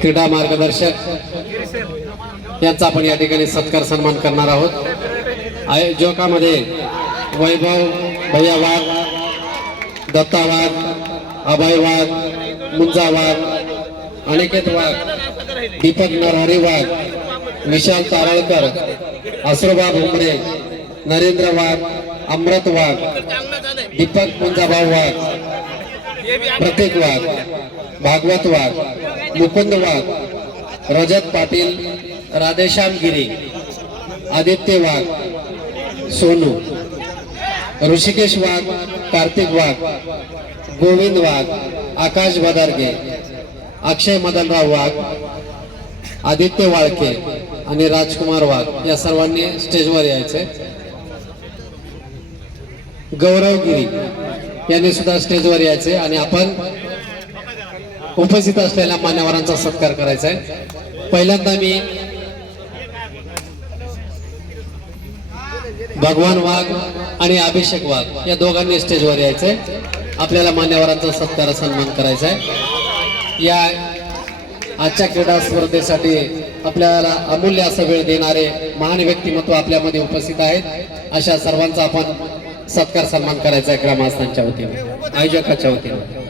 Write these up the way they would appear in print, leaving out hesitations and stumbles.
क्रीडा मार्गदर्शक यांचा आपण या ठिकाणी सत्कार सन्मान करणार आहोत। आयोजकामध्ये वैभव भैया वाघ, दत्ता वाघ, अभय वाघ, मुंजा वाघ, अनिकेत वाघ, दीपक नरहरी वाघ, विशाल तारळकर, असरोबा भुमरे, नरेंद्र वाघ, अमृत वाघ, दीपक मुंजाभाऊ वाघ, प्रतीक वाघ, भागवत वाघ, मुकुंद वाघ, रजत पाटील, राधेश्याम गिरी, आदित्य वाघ, सोनू, ऋषिकेश वाघ, कार्तिक वाघ, गोविंद वाघ, आकाश बदारगे, अक्षय मदनराव वाघ, आदित्य वाळके आणि राजकुमार वाघ या सर्वांनी स्टेजवर यायचे। गौरव गिरी यांनी सुद्धा स्टेजवर यायचे आणि आपण उपस्थित असलेल्या मान्यवरांचा सत्कार करायचा आहे। पहिल्यांदा मी भगवान वाघ आणि अभिषेक वाघ या दोघांनी स्टेजवर यायचे। आपल्याला मान्यवरांचा सत्कार सन्मान करायचा आहे। या आजच्या क्रीडा स्पर्धेसाठी आपल्याला अमूल्य असा वेळ देणारे महान व्यक्तिमत्व आपल्यामध्ये उपस्थित आहेत। अशा सर्वांचा आपण सत्कार सन्मान करायचा आहे ग्रामस्थांच्या वतीने, आयोजकाच्या वतीने।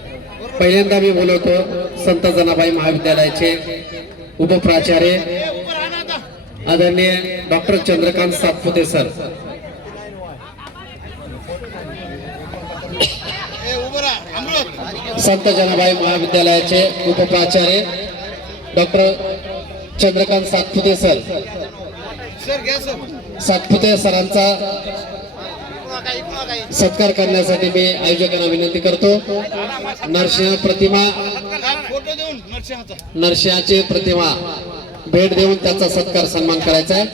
पहिल्यांदा मी बोलवतो संत जनाबाई महाविद्यालयाचे उपप्राचार्य आदरणीय डॉक्टर चंद्रकांत सातपुते सर। संत जनाबाई महाविद्यालयाचे उपप्राचार्य डॉक्टर चंद्रकांत सातपुते सर, सातपुते सरांचा सत्कार करण्यासाठी मी आयोजकांना विनंती करतो। नरसिंह प्रतिमा, नरसिंहाची प्रतिमा भेट देऊन त्याचा सत्कार सन्मान करायचा आहे।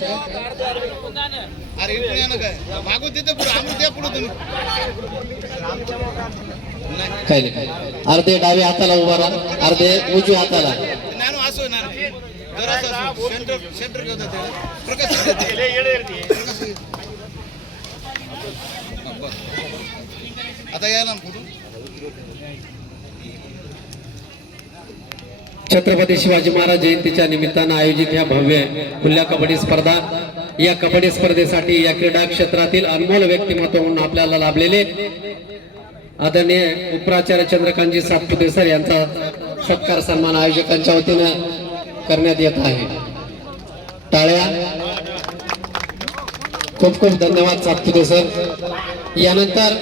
काही नाही, अर्धे डाव्या हाताला उभा राहा, अर्धे उजव्या हाताला। छत्रपती शिवाजी महाराज जयंतीच्या निमित्तानं आयोजित या भव्य खुल्या कबड्डी स्पर्धा, या कबड्डी स्पर्धेसाठी या क्रीडा क्षेत्रातील अनमोल व्यक्तिमत्व म्हणून आपल्याला लाभलेले आदरणीय उपप्राचार्य चंद्रकांतजी सातपुते सर यांचा सत्कार सन्मान आयोजकांच्या वतीनं करण्यात येत आहे। टाळ्या। खूप खूप धन्यवाद सातपुते सर। यानंतर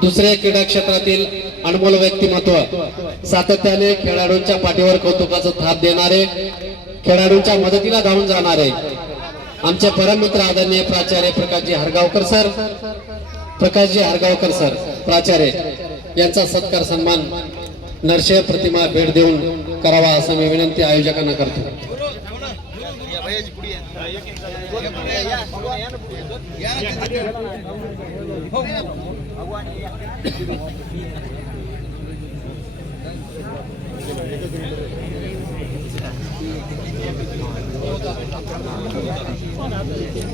दुसरे क्रीडा क्षेत्रातील अनमोल व्यक्तिमत्व, सातत्याने खेळाडूंच्या पाठीवर कौतुकाचा थाप देणारे, खेळाडूंच्या मदतीला धावून जाणारे आमचे परममित्र आदरणीय प्राचार्य प्रकाशजी हरगावकर सर, प्रकाशजी हरगावकर सर प्राचार्य यांचा सत्कार सन्मान नरसिंह प्रतिमा भेट देऊन करावा असं मी विनंती आयोजकांना करतो।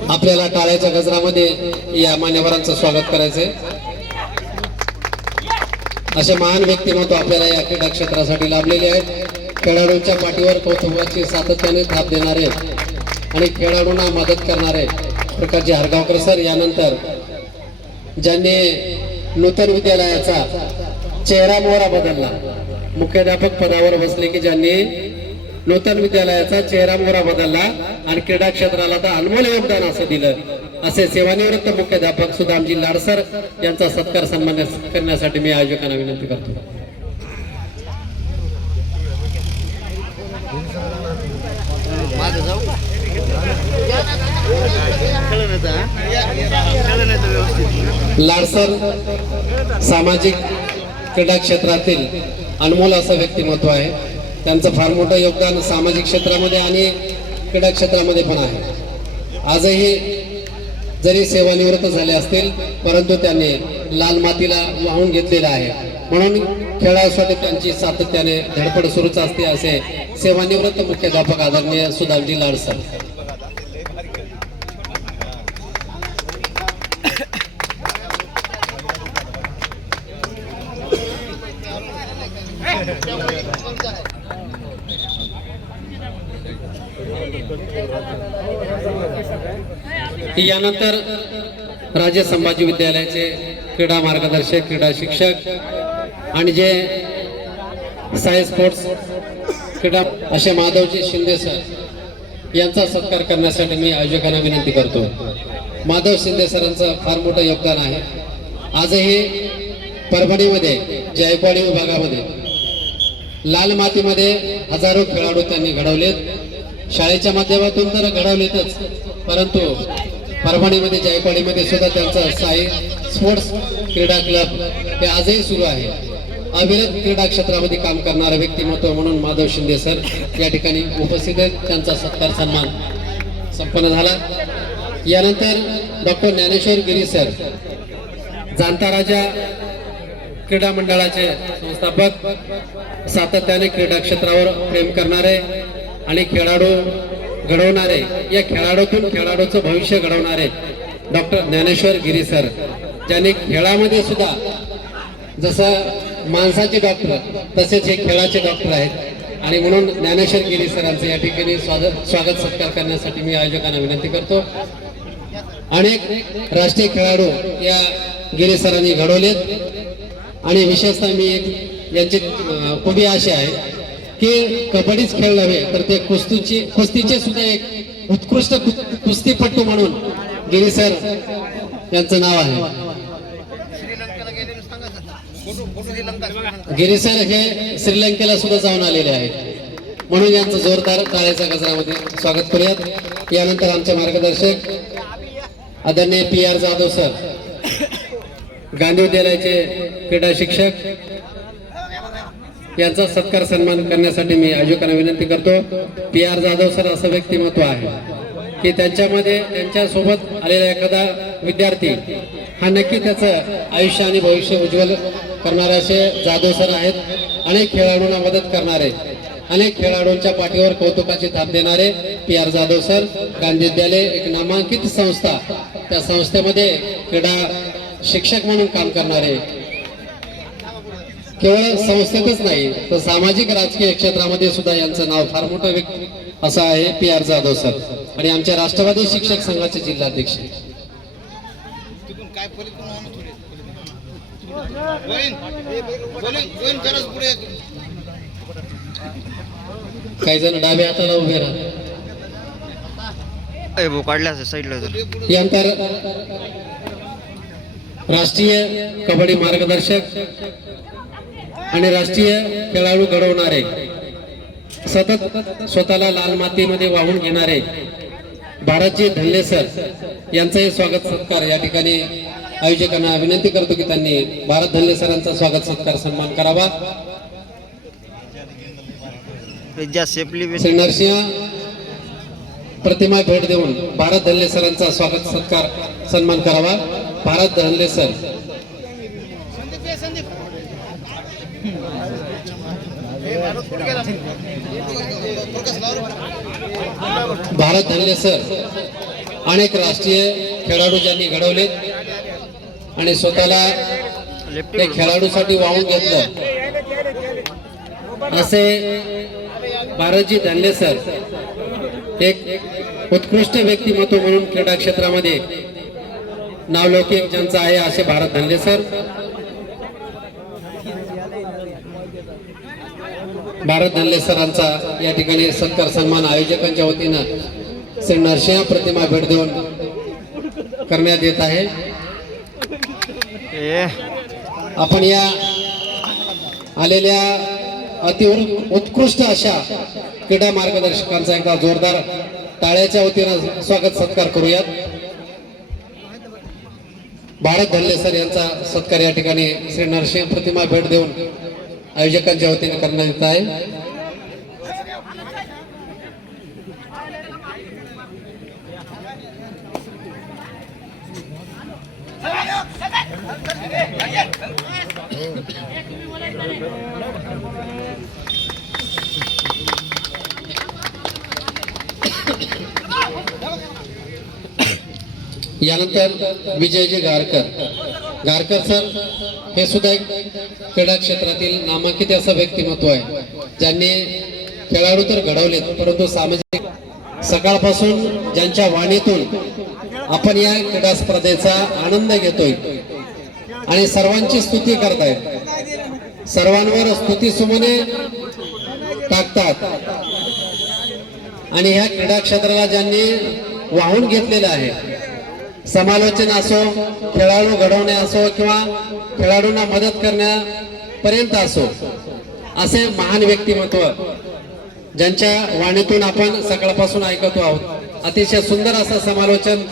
आपल्याला टाळ्याच्या गजरामध्ये या मान्यवरांचं स्वागत करायचंय। असे महान व्यक्तिमत्व आपल्याला या क्रीडा क्षेत्रासाठी लाभलेले आहेत। खेळाडूंच्या पाठीवर कौतुकाची सातत्याने थाप देणारे आणि खेळाडूंना मदत करणारे प्रकाशजी हरगावकर सर। यानंतर ज्यांनी नूतन विद्यालयाचा चेहरा मोहरा बदलला, मुख्याध्यापक पदावर बसले की ज्यांनी नूतन विद्यालयाचा चेहरा मोहरा बदलला आणि क्रीडा क्षेत्राला तर अनमोल योगदान असं दिलं, असे सेवानिवृत्त मुख्याध्यापक सुदामजी लाडसर यांचा सत्कार सन्मान करण्यासाठी मी आयोजकांना विनंती करतो। लाडसर सामाजिक क्रीडा क्षेत्रातील अनमोल असं व्यक्तिमत्व आहे। त्यांचं फार मोठं योगदान सामाजिक क्षेत्रामध्ये आणि क्रीडा क्षेत्रामध्ये पण आहे। आजही जरी सेवानिवृत्त झाले असतील परंतु त्यांनी लाल मातीला वाहून घेतलेला आहे, म्हणून खेळासाठी त्यांची सातत्याने धडपड सुरूच असते असे सेवानिवृत्त मुख्याध्यापक आदरणीय सुदामजी लाडसर। यानंतर राजे संभाजी विद्यालयाचे क्रीडा मार्गदर्शक, क्रीडा शिक्षक आणि जे साई स्पोर्ट्स क्रीडा असे माधवजी शिंदे सर यांचा सत्कार करण्यासाठी मी आयोजकांना विनंती करतो. माधव शिंदे सरांचं फार मोठं योगदान आहे. आजही परभणीमध्ये जायकवाडी विभागामध्ये लाल मातीमध्ये हजारो खेळाडू त्यांनी घडवलेत. शाळेच्या माध्यमातून तर घडवलेतच, परंतु परभणीमध्ये जायकवाडीमध्ये सुद्धा त्यांचं साई स्पोर्ट्स क्रीडा क्लब हे आजही सुरू आहे. अविरत क्रीडा क्षेत्रामध्ये काम करणारे व्यक्तिमत्व म्हणून माधव शिंदे सर या ठिकाणी उपस्थित आहेत. त्यांचा सत्कार सन्मान संपन्न झाला. यानंतर डॉक्टर ज्ञानेश्वर गिरी सर, जाणता राजा क्रीडा मंडळाचे संस्थापक, सातत्याने क्रीडा क्षेत्रावर प्रेम करणारे आणि खेळाडू घडवणारे, या खेळाडूतून खेळाडूचं भविष्य घडवणारे डॉक्टर ज्ञानेश्वर गिरी सर, ज्यांनी खेळामध्ये सुद्धा जसं माणसाचे डॉक्टर तसेच हे खेळाचे डॉक्टर आहेत. आणि म्हणून ज्ञानेश्वर गिरी सरांचं या ठिकाणी स्वागत सत्कार करण्यासाठी मी आयोजकांना विनंती करतो. अनेक राष्ट्रीय खेळाडू या गिरी सरांनी घडवलेत आणि विशेषतः मी यांची खूबी अशी आहे की कबड्डीच खेळ नव्हे तर ते कुस्तीचे सुद्धा एक उत्कृष्ट कुस्तीपट्टू म्हणून गिरी सर यांचं नाव आहे. गिरी सर हे श्रीलंकेला सुद्धा जाऊन आलेले आहेत, म्हणून यांचं जोरदार टाळ्याच्या गजरामध्ये स्वागत करूयात. यानंतर आमचे मार्गदर्शक आदरणीय PR जाधव सर, गांधी विद्यालयाचे क्रीडा शिक्षक, यांचा सत्कार सन्मान करण्यासाठी मी आयोजकांना विनंती करतो. PR जाधव सर असं व्यक्तिमत्व आहे की त्यांच्यासोबत आलेला एखादा विद्यार्थी हा नक्की त्याचं आयुष्य आणि भविष्य उज्ज्वल करणारे असे जाधव सर आहेत. अनेक खेळाडूंना मदत करणारे, अनेक खेळाडूंच्या पाठीवर कौतुकाची थाप देणारे PR जाधव सर, गांधी विद्यालय एक नामांकित संस्था, त्या संस्थेमध्ये क्रीडा शिक्षक म्हणून काम करणारे, केवळ संस्थेतच नाही तर सामाजिक राजकीय क्षेत्रामध्ये सुद्धा यांचं नाव फार मोठं असं आहे PR जाधव सर. आणि आमच्या राष्ट्रवादी शिक्षक संघाचे जिल्हाध्यक्ष. काही जण डाव्या हाताला उभे राहतात. यानंतर राष्ट्रीय कबड्डी मार्गदर्शक आणि राष्ट्रीय खेळाडू घडवणारे, सतत स्वतःला लाल मातीमध्ये वाहून घेणारे भारतजी धल्ले सर यांचाही स्वागत सत्कार या ठिकाणी आयोजकांना विनंती करतो की त्यांनी भारत धल्ले सरांचा स्वागत सत्कार सन्मान करावा. श्री नरसिंह प्रतिमा भेट देऊन भारत धल्ले सरांचा स्वागत सत्कार सन्मान करावा. भारत धल्ले सर, भारत धल्ले सर अनेक राष्ट्रीय खेळाडू ज्यांनी घडवले आणि स्वतःला ते खेळाडूसाठी वाहून घेतलं असे भारतजी धल्ले सर एक उत्कृष्ट व्यक्तिमत्व म्हणून क्रीडा क्षेत्रामध्ये नावलौकिक ज्यांचा आहे असे भारत धल्ले सर. भारत धल्ले सरांचा या ठिकाणी सत्कार सन्मान आयोजकांच्या वतीनं श्री नरसिंह प्रतिमा भेट देऊन करण्यात येत आहे. आपण या आलेल्या अति उत्कृष्ट अशा क्रीडा मार्गदर्शकांचा एकदा जोरदार टाळ्याच्या वतीनं स्वागत सत्कार करूयात. भारत धल्ले सर यांचा सत्कार या ठिकाणी श्री नरसिंह प्रतिमा भेट देऊन आयोजकांच्या वतीने करण्यात येत आहे. यानंतर विजयजी गारकर सर हे सुद्धा एक क्रीडा क्षेत्रातील नामांकित असं व्यक्तिमत्व आहे, ज्यांनी खेळाडू तर घडवलेत परंतु सकाळपासून ज्यांच्या वाणीतून आपण या क्रीडा स्पर्धेचा आनंद घेतोय आणि सर्वांची स्तुती करतायत, सर्वांवर स्तुती सुमने टाकतात आणि ह्या क्रीडा क्षेत्राला ज्यांनी वाहून घेतलेलं आहे, समालोचन असो, खेळाडू घडवणे असो किंवा खेळाडूंना मदत करण्यापर्यंत असो, असे महान व्यक्तिमत्व ज्यांच्या वाणीतून आपण सकाळपासून ऐकतो आहोत, अतिशय सुंदर असं समालोचन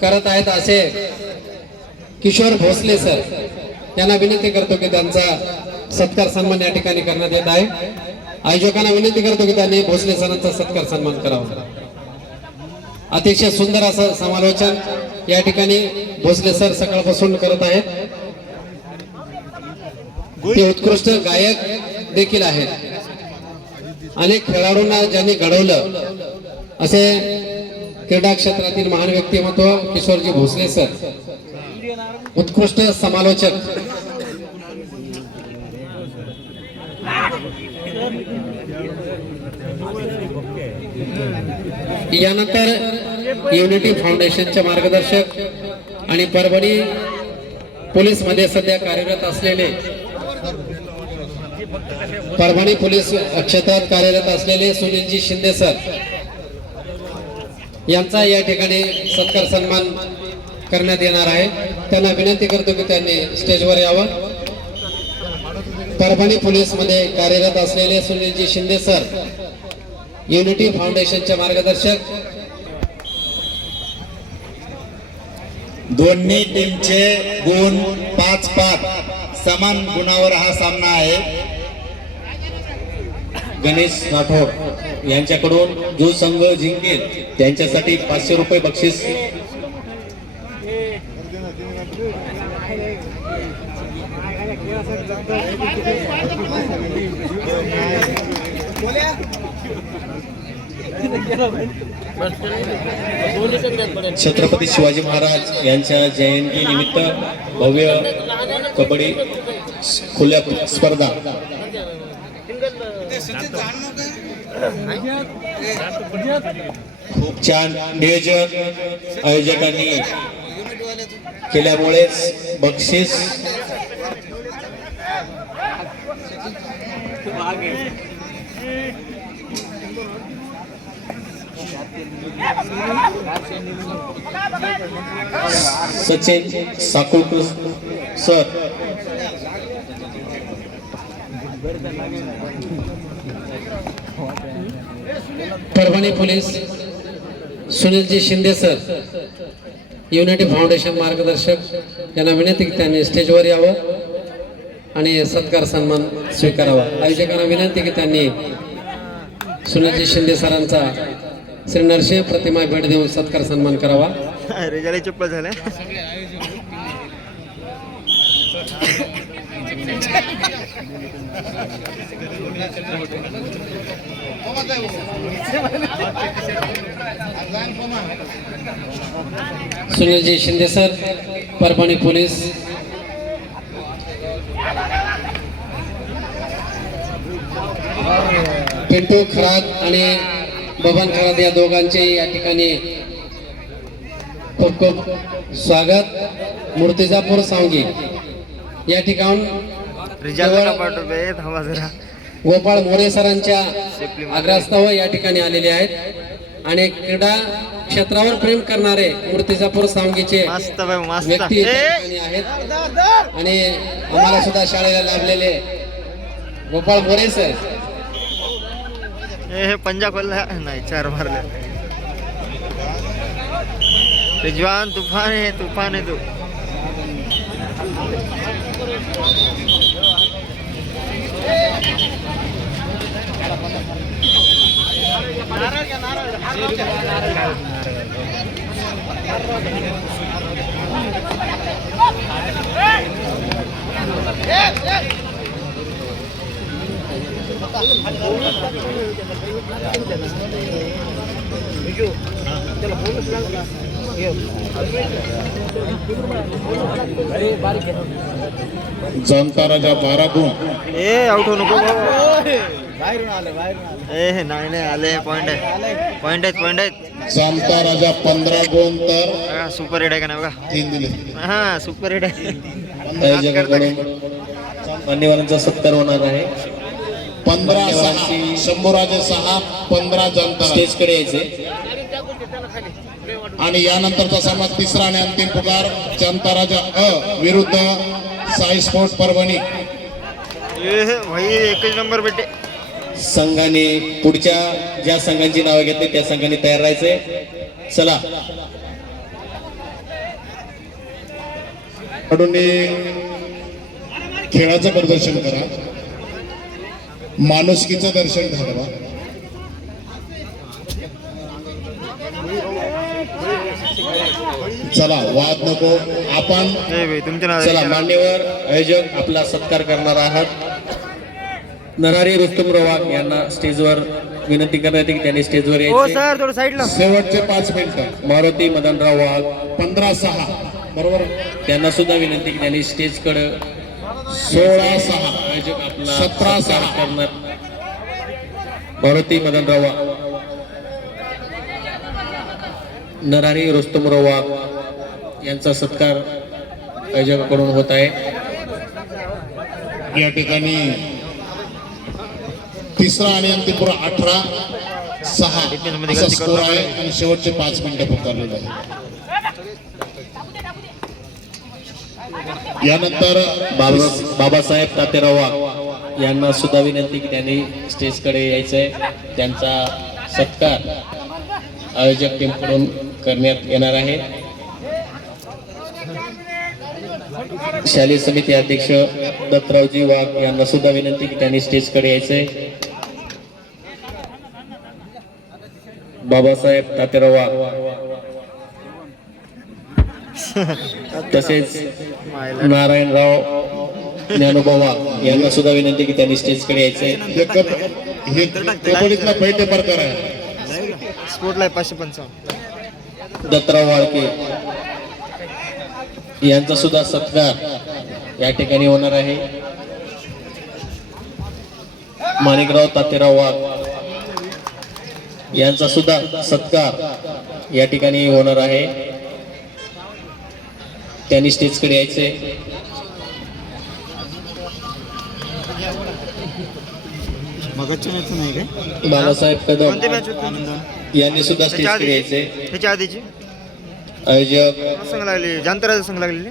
करत आहेत असे किशोर भोसले सर यांना विनंती करतो की त्यांचा सत्कार सन्मान या ठिकाणी करण्यात येत आहे. आयोजकांना विनंती करतो की त्यांनी भोसले सरांचा सत्कार सन्मान करावा. अतिशय सुंदर असं समालोचन या ठिकाणी भोसले सर सकाळपासून करत आहेत. ते उत्कृष्ट गायक देखील आहेत. अनेक खेळाडूंना ज्यांनी घडवलं असे क्रीडा क्षेत्रातील महान व्यक्तिमत्व किशोरजी भोसले सर, उत्कृष्ट समालोचक. यानंतर युनिटी फाउंडेशनचे मार्गदर्शक आणि परभणी पोलीस मध्ये सध्या कार्यरत असलेले, परभणी पोलीस क्षेत्रात कार्यरत असलेले सुनीलजी शिंदे सर यांचा या ठिकाणी सत्कार सन्मान करण्यात येणार आहे. त्यांना विनंती करतो की त्यांनी स्टेजवर यावं. परभणी पोलीस मध्ये कार्यरत असलेले सुनीलजी शिंदे सर, युनिटी फाउंडेशनचे मार्गदर्शक. दोन्ही टीमचे गुण 5-5 समान गुणावर हा सामना आहे. गणेश राठोड यांच्याकडून जो संघ जिंकेल त्यांच्यासाठी 500 रुपये बक्षीस. छत्रपती शिवाजी महाराज यांच्या जयंती निमित्त भव्य कबड्डी खुल्या स्पर्धा. खूप छान नियोजन आयोजकांनी केल्यामुळेच बक्षीस Sachin Sakulkar sir. Parbhani police Sunilji Shinde sir, unity foundation मार्गदर्शक यांना विनंती की त्यांनी स्टेजवर यावं आणि सत्कार सन्मान स्वीकारावा. आयोजकांना विनंती की त्यांनी सुनीलजी शिंदे सरांचा श्री नरसिंह प्रतिमा भेट देऊन सत्कार सन्मान करावा. चप्पल झाल्या. Sunilji Shinde sir, Parbhani police. पिंटू खरात आणि बबन खरात या दोघांचे या ठिकाणी खूप खूप स्वागत. मूर्तिजापूर सांगी या ठिकाण गोपाळ मोरे सरांच्या आग्रहास्तव या ठिकाणी आलेले आहेत आणि क्रीडा क्षेत्रावर प्रेम करणारे मूर्तिजापूर सांगीचे व्यक्ती आहेत आणि आम्हाला सुद्धा शाळेला लाभलेले गोपाळ मोरे सर. हे पंजा खोलला नाही, 4 मारले. रिजवान तूफान है तू. जनता राजा 12 गुण. आउट हो नको. ए नाही नाही आले पॉइंट आहे पॉइंट आहेत जामता राजा 15 गुण तर बघा सुपर हिट आहे का नाही बघा 3 दिले. हा सुपर हिट आहे आयोजकाकडून मान्यवरांचा सत्कार होणार आहे. 15-6 शंभूराजे 6 15 जनता राजा. स्टेजकडे यायचे. आणि यानंतरचा सामना तिसरा आणि अंतिम पुकार जनता राजा विरुद्ध साई स्पोर्ट परभणी. भाई एकच नंबर बेटे संघाने पुढच्या ज्या संघांची नावे घेतली त्या संघाने तयार राहायचंय. चला खेळाडूंनी खेळाचं प्रदर्शन करा, माणुसकीचं दर्शन घडवा. चला वाद नको आपण. तुमच्या नाव चला मान्यवर आयोजक आपला सत्कार करणार आहात. नरहरी रुस्तम रवाग यांना स्टेजवर विनंती करण्यात येते की त्यांनी स्टेजवर हो यायचे. सर थोडं साईडला शेवटचे 5 मिनिटं. मारुती मदनराव वाघ 15-6 बरोबर. त्यांना सुद्धा विनंती की त्यांनी स्टेजकडे 16-6 आयोजक आपला 17-6 सत्कार करणार. मारुती मदनराव वाघ, नरहरी रुस्तमराव वाघ यांचा सत्कार आयोजकाकडून होत आहे. या ठिकाणी तिसरा आणि अंतिम पुरा 18-6 असा स्कोर आहे आणि शेवटचे 5 मिनिटं पुकारलेले आहे. यानंतर बाबासाहेब तातेराव वाघ यांना सुद्धा विनंती की त्यांनी स्टेजकडे यायचंय. त्यांचा सत्कार आयोजक टीमकडून करण्यात येणार आहे. शालेय समिती अध्यक्ष दत्तरावजी वाघ यांना सुद्धा विनंती की त्यांनी स्टेजकडे यायचंय. बाबासाहेब तातेराव वाघ तसेच नारायणराव ज्ञानोबा वाघ यांना सुद्धा विनंती की त्यांनी स्टेजकडे यायचंय. हे कबड्डीतला पैठे प्रकार आहे. स्पोर्टला 555 दत्तराव वाळके यांचा सुद्धा सत्कार या ठिकाणी होणार आहे. माणिकराव तातेराव वाघ यांचा सुद्धा सत्कार या ठिकाणी होणार आहे. त्यांनी स्टेजकडे यायचे. बाबासाहेब कदम कोणती मॅच होती यांनी सुद्धा स्टेजकडे यायचे. त्याच्या आधीची आयोजक संघ लागली जांतराचा संघ लागलेली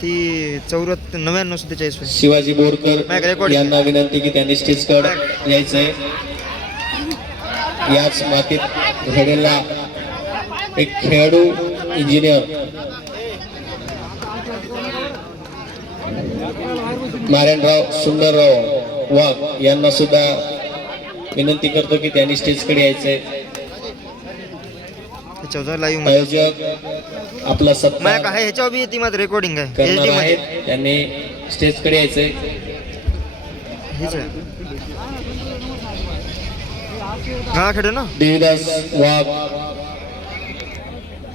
ती 94-47 शिवाजी बोरकर यांना विनंती की त्यांनी स्टेजकडे यायचंय. याच मातीत घडलेला एक खेळाडू इंजिनियर नारायणराव सुंदरराव वाघ यांना सुद्धा विनंती करतो की त्यांनी स्टेजकडे यायचंय. लाईव्ह आयोजक आपला सत्कार आहे ह्याच्यावर बी ती मात्र रेकॉर्डिंग आहे करणार आहेत. त्यांनी स्टेजकडे यायचंय. हा खेळ ना देवीदास वाघ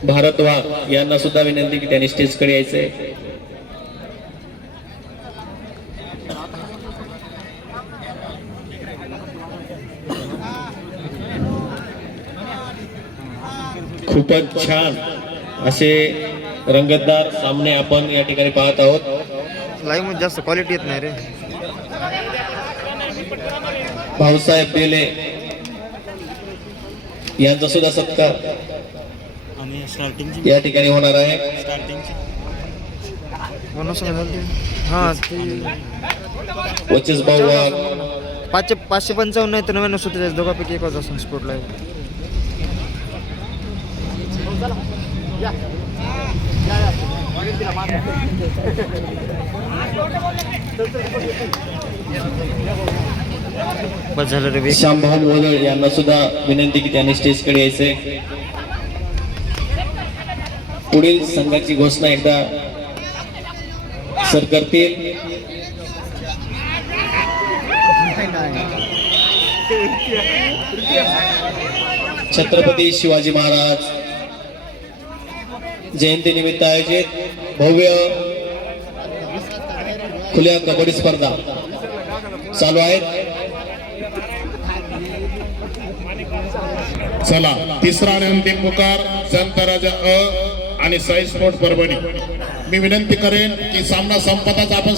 भारत वाघ यांना सुद्धा विनंती की त्यांनी स्टेजकडे यायचंय. खूपच छान असे रंगतदार सामने आपण या ठिकाणी पाहत आहोत. लाईव्ह मध्ये जास्त क्वालिटी येत नाही रे. भाऊसाहेब बेले यांचा सुद्धा सत्कार या ठिकाणी होणार आहे. हा वचस भाऊ वाघ 555 नाही तर 99-47 दोघांपैकी एक असं स्पोर्ट लाईव्ह. बस झालं रे. श्यामभाऊ मोदळ यांना सुद्धा विनंती की त्यांनी स्टेजकडे यायचे. पुढील संघाची घोषणा एकदा सर करतील. छत्रपती शिवाजी महाराज जयंती निमित्त आयोजित भव्य खुल्या कबड्डी स्पर्धा चालू आहेत. चला तिसरा आणि अंतिम पुकार जनता राजा अ आणि साई स्पोर्ट परभणी. मी विनंती करेन की सामना संपताच आपण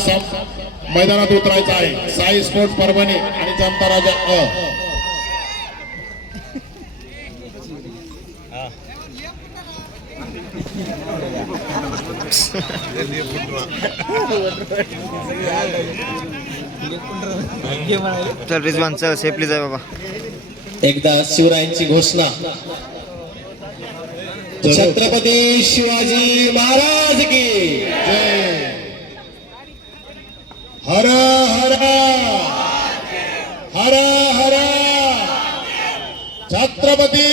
मैदानात उतरायचं आहे. साई स्पोर्ट परभणी आणि जनता राजा अ. चल रिजवान चल सेफली जाय बाबा. एकदा शिवरायांची घोषणा. छत्रपती शिवाजी महाराज की जय. हर हर हर हर छत्रपती